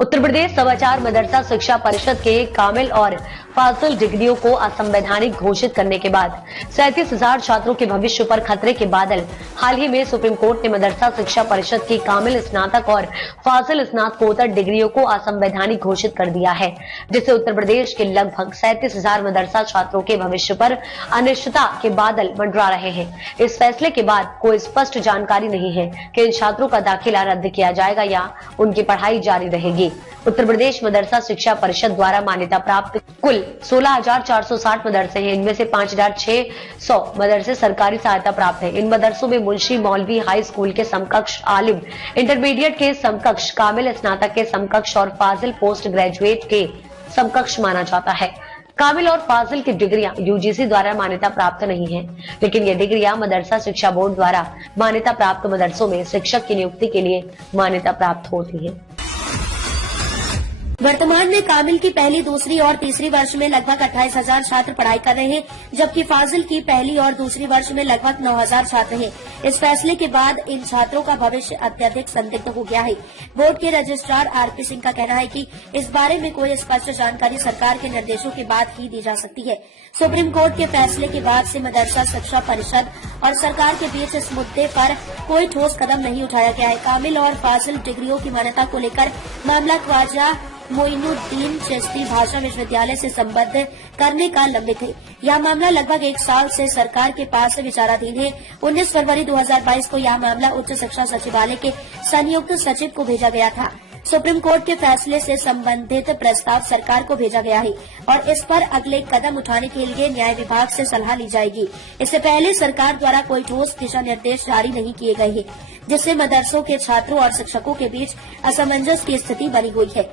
उत्तर प्रदेश समाचार मदरसा शिक्षा परिषद के कामिल और फाजिल डिग्रियों को असंवैधानिक घोषित करने के बाद 37,000 छात्रों के भविष्य पर खतरे के बादल। हाल ही में सुप्रीम कोर्ट ने मदरसा शिक्षा परिषद की कामिल स्नातक और फाजिल स्नातकोत्तर डिग्रियों को असंवैधानिक घोषित कर दिया है, जिससे उत्तर प्रदेश के लगभग 37,000 मदरसा छात्रों के भविष्य पर अनिश्चितता के बादल मंडरा रहे हैं। इस फैसले के बाद कोई स्पष्ट जानकारी नहीं है कि इन छात्रों का दाखिला रद्द किया जाएगा या उनकी पढ़ाई जारी रहेगी। उत्तर प्रदेश मदरसा शिक्षा परिषद द्वारा मान्यता प्राप्त कुल 16,460 मदरसे हैं। इनमें से 5,600 मदरसे सरकारी सहायता प्राप्त हैं। इन मदरसों में मुंशी मौलवी हाई स्कूल के समकक्ष, आलिम इंटरमीडिएट के समकक्ष, कामिल स्नातक के समकक्ष और फाजिल पोस्ट ग्रेजुएट के समकक्ष माना जाता है। कामिल और फाजिल की डिग्रियां यूजीसी द्वारा मान्यता प्राप्त नहीं है, लेकिन ये डिग्रियां मदरसा शिक्षा बोर्ड द्वारा मान्यता प्राप्त मदरसों में शिक्षक की नियुक्ति के लिए मान्यता प्राप्त होती है। वर्तमान में कामिल की पहली, दूसरी और तीसरी वर्ष में लगभग 28,000 छात्र पढ़ाई कर रहे हैं, जबकि फाजिल की पहली और दूसरी वर्ष में लगभग 9,000 छात्र हैं। इस फैसले के बाद इन छात्रों का भविष्य अत्यधिक संदिग्ध हो गया है। बोर्ड के रजिस्ट्रार आरपी सिंह का कहना है कि इस बारे में कोई स्पष्ट जानकारी सरकार के निर्देशों के बाद ही दी जा सकती है। सुप्रीम कोर्ट के फैसले के बाद से मदरसा शिक्षा परिषद और सरकार के बीच इस मुद्दे पर कोई ठोस कदम नहीं उठाया गया है। कामिल और फाजिल डिग्रियों की मान्यता को लेकर मामला ख्वाजा मोइनुद्दीन चिश्ती भाषा विश्वविद्यालय से संबद्ध करने का लंबित है। यह मामला लगभग 1 साल से सरकार के पास विचाराधीन है। 19 फरवरी 2022 को यह मामला उच्च शिक्षा सचिवालय के संयुक्त सचिव को भेजा गया था। सुप्रीम कोर्ट के फैसले से संबंधित प्रस्ताव सरकार को भेजा गया है और इस पर अगले कदम उठाने के लिए न्याय विभाग से सलाह ली जाएगी। इससे पहले सरकार द्वारा कोई ठोस दिशा निर्देश जारी नहीं किए गए हैं, जिससे मदरसों के छात्रों और शिक्षकों के बीच असमंजस की स्थिति बनी हुई है।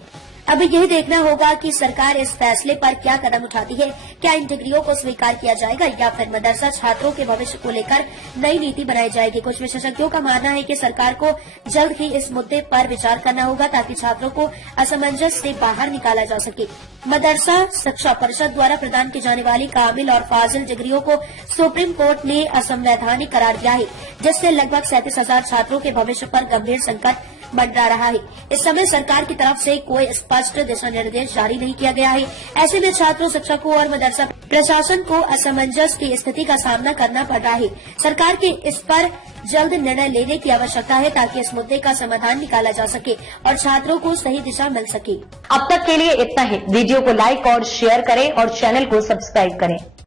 अब यही देखना होगा कि सरकार इस फैसले पर क्या कदम उठाती है। क्या इन डिग्रियों को स्वीकार किया जाएगा या फिर मदरसा छात्रों के भविष्य को लेकर नई नीति बनाई जाएगी। कुछ विशेषज्ञों का मानना है कि सरकार को जल्द ही इस मुद्दे पर विचार करना होगा ताकि छात्रों को असमंजस से बाहर निकाला जा सके। मदरसा शिक्षा परिषद द्वारा प्रदान की जाने वाली कामिल और फाजिल डिग्रियों को सुप्रीम कोर्ट ने असंवैधानिक करार दिया है, जिससे लगभग 37,000 छात्रों के भविष्य पर गंभीर संकट मंडरा रहा है। इस समय सरकार की तरफ से कोई स्पष्ट दिशा निर्देश जारी नहीं किया गया है। ऐसे में छात्रों, शिक्षकों और मदरसा प्रशासन को असमंजस की स्थिति का सामना करना पड़ रहा है। सरकार के इस पर जल्द निर्णय लेने की आवश्यकता है ताकि इस मुद्दे का समाधान निकाला जा सके और छात्रों को सही दिशा मिल सके। अब तक के लिए इतना ही। वीडियो को लाइक और शेयर करें और चैनल को सब्सक्राइब करें।